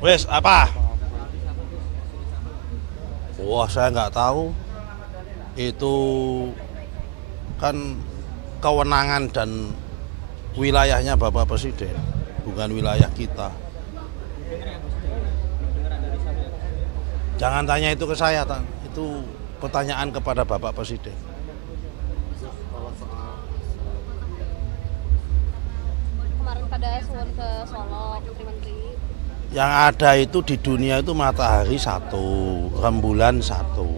Wes apa? Wah, saya nggak tahu. Itu kan kewenangan dan wilayahnya Bapak Presiden, bukan wilayah kita. Jangan tanya itu ke saya, itu pertanyaan kepada Bapak Presiden. Kemarin pada Suwon ke Solo, Menteri-Menteri. Yang ada itu di dunia itu matahari satu, rembulan satu.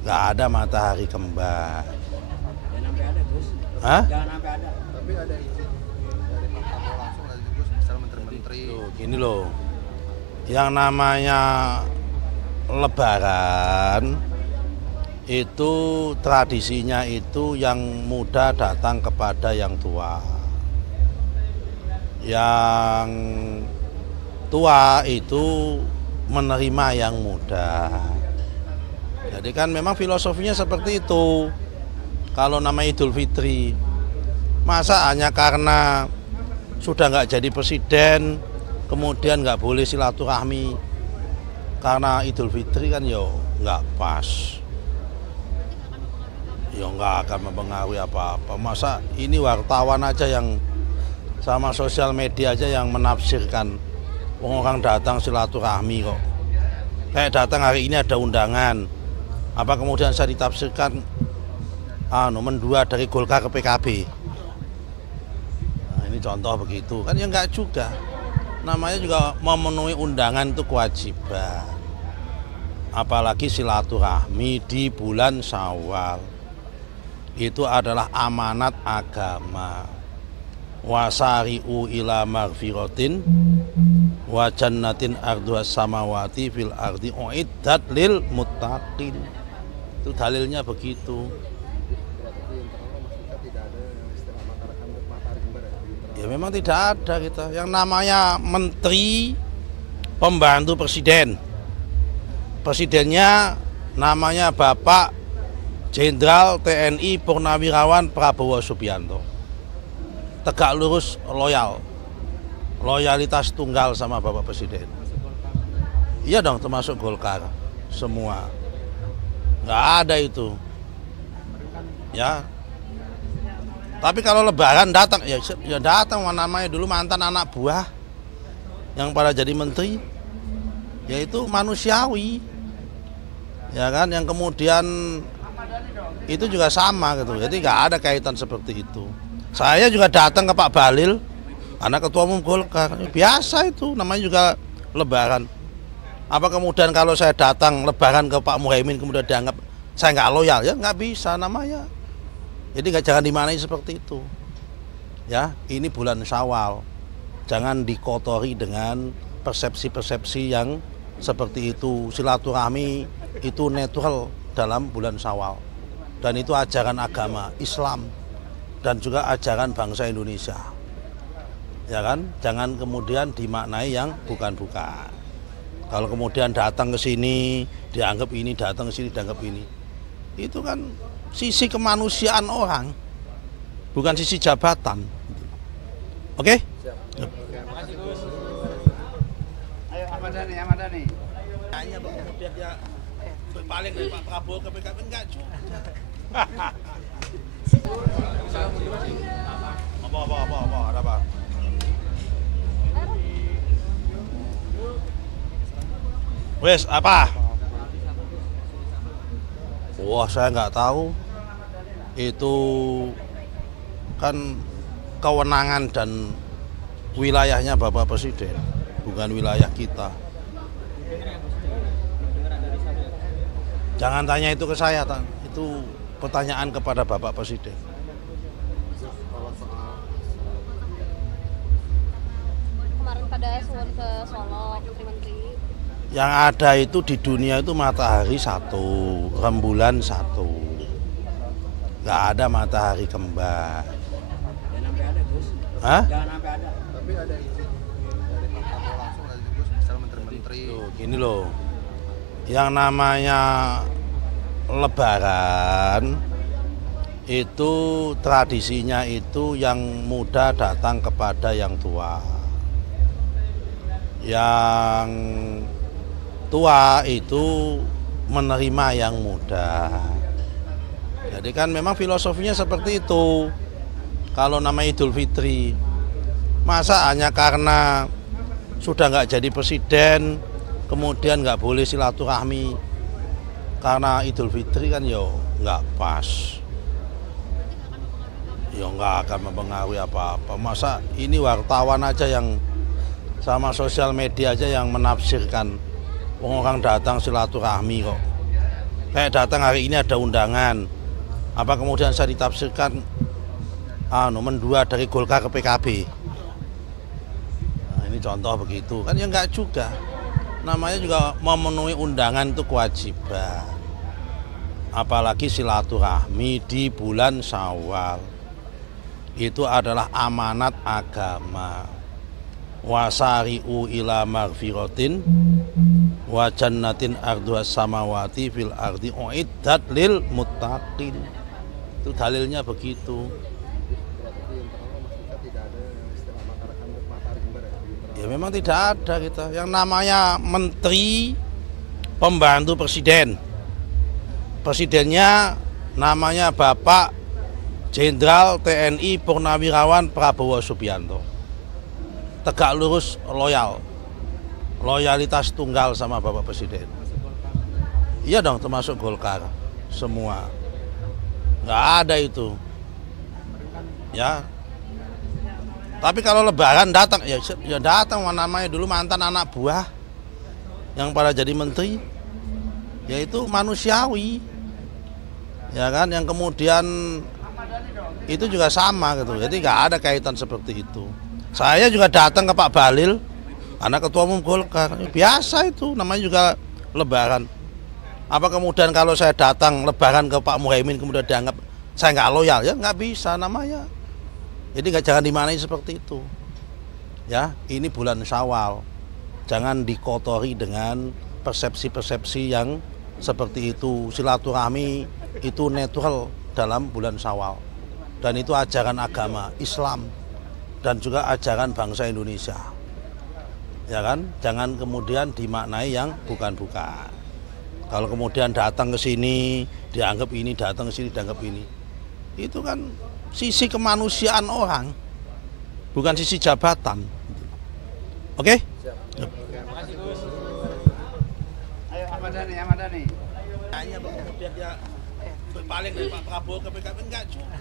Nggak ada matahari kembar. Jangan sampai ada, Gus. Hah? Jangan sampai ada. Tapi ada izin dari Pak Prabowo langsung dari Gus, misal menteri-menteri. Tuh, gini loh, yang namanya Lebaran itu tradisinya itu yang muda datang kepada yang tua. Yang tua itu menerima yang muda. Jadi kan memang filosofinya seperti itu. Kalau nama Idul Fitri, masa hanya karena sudah nggak jadi presiden, kemudian nggak boleh silaturahmi karena Idul Fitri kan yo nggak pas. Yo nggak akan mempengaruhi apa-apa. Masa ini wartawan aja yang sama sosial media aja yang menafsirkan orang datang silaturahmi kok. Kayak datang hari ini ada undangan. Apa kemudian saya ditafsirkan mendua dari Golkar ke PKB. Nah, ini contoh begitu. Kan ya enggak juga. Namanya juga memenuhi undangan itu kewajiban. Apalagi silaturahmi di bulan Syawal. Itu adalah amanat agama. Wasari'u ila magfiratin wa jannatin arduhas samawati fil ardi uiddat lil muttaqin. Itu dalilnya begitu. Berarti di internal maksudnya tidak ada istilah matahari kembar ya? Ya memang tidak ada kita. Yang namanya menteri pembantu presiden. Presidennya namanya Bapak Jenderal TNI Purnawirawan Prabowo Subianto. Tegak lurus, loyal. Loyalitas tunggal sama Bapak Presiden. Iya dong, termasuk Golkar. Semua. Nggak ada itu. Ya. Tapi kalau Lebaran datang, ya datang, namanya dulu mantan anak buah yang pada jadi menteri, yaitu manusiawi, ya kan, yang kemudian itu juga sama gitu. Jadi nggak ada kaitan seperti itu. Saya juga datang ke Pak Bahlil, karena ketua umum Golkar, biasa itu, namanya juga Lebaran. Apa kemudian kalau saya datang Lebaran ke Pak Muhaimin kemudian dianggap saya nggak loyal? Ya nggak bisa namanya. Jadi jangan dimaknai seperti itu. Ya, ini bulan Syawal. Jangan dikotori dengan persepsi-persepsi yang seperti itu. Silaturahmi itu netral dalam bulan Syawal. Dan itu ajaran agama Islam dan juga ajaran bangsa Indonesia. Ya kan? Jangan kemudian dimaknai yang bukan-bukan. Kalau kemudian datang ke sini dianggap ini, datang ke sini dianggap ini. Itu kan sisi kemanusiaan orang, bukan sisi jabatan. Oke? Ayo Ahmad Dhani. Hanya kemudian dia berpaling dari Pak Prabowo ke PKB, enggak juga. Apa, ada apa? Wes apa? Wah, saya nggak tahu. Itu kan kewenangan dan wilayahnya Bapak Presiden, bukan wilayah kita. Jangan tanya itu ke saya, itu pertanyaan kepada Bapak Presiden. Kemarin pada Suwon ke Solo, Menteri-Menteri. Yang ada itu di dunia itu matahari satu, rembulan satu. Nggak ada matahari kembar. Jangan sampai ada, Gus. Hah? Jangan sampai ada. Tapi ada izin dari Pak Prabowo langsung dari Gus, misal menteri-menteri. Tuh, gini loh, yang namanya Lebaran itu tradisinya itu yang muda datang kepada yang tua. yang tua itu menerima yang muda. Jadi kan memang filosofinya seperti itu. Kalau nama Idul Fitri, masa hanya karena sudah nggak jadi presiden, kemudian nggak boleh silaturahmi karena Idul Fitri kan yo nggak pas. Ya nggak akan mempengaruhi apa-apa. Masa ini wartawan aja yang sama sosial media aja yang menafsirkan orang datang silaturahmi kok. Kayak datang hari ini ada undangan. Apa kemudian saya ditafsirkan mendua dari Golkar ke PKB. Nah, ini contoh begitu. Kan ya enggak juga. Namanya juga memenuhi undangan itu kewajiban. Apalagi silaturahmi di bulan Syawal. Itu adalah amanat agama. Wasari'u ila magfiratin wa jannatin arduha samawati fil ardi uiddat lil muttaqin. Itu dalilnya begitu. Berarti di internal Mas Vika tidak ada istilah masyarakat matahari kembar ya? Ya memang tidak ada kita. Yang namanya menteri pembantu presiden. Presidennya namanya Bapak Jenderal TNI Purnawirawan Prabowo Subianto. Tegak lurus, loyal. Loyalitas tunggal sama Bapak Presiden. Iya dong, termasuk Golkar. Semua. Nggak ada itu. Ya. Tapi kalau lebaran datang, ya datang, namanya dulu mantan anak buah yang pada jadi menteri. Yaitu manusiawi. Ya kan, yang kemudian itu juga sama gitu. Jadi nggak ada kaitan seperti itu. Saya juga datang ke Pak Bahlil, karena ketua umum Golkar. Biasa itu, namanya juga lebaran. Apa kemudian kalau saya datang lebaran ke Pak Muhaimin kemudian dianggap saya nggak loyal? Ya nggak bisa namanya. Jadi jangan dimaknai seperti itu. Ya, ini bulan Syawal. Jangan dikotori dengan persepsi-persepsi yang seperti itu. Silaturahmi itu netral dalam bulan Syawal. Dan itu ajaran agama Islam. Dan juga ajaran bangsa Indonesia. Ya kan? Jangan kemudian dimaknai yang bukan-bukan. Kalau kemudian datang ke sini dianggap ini, datang ke sini dianggap ini. Itu kan sisi kemanusiaan orang. Bukan sisi jabatan. Oke? Ayo Ahmad Dhani. Hanya biar dia berpaling dari Pak Prabowo ke PKB enggak juga.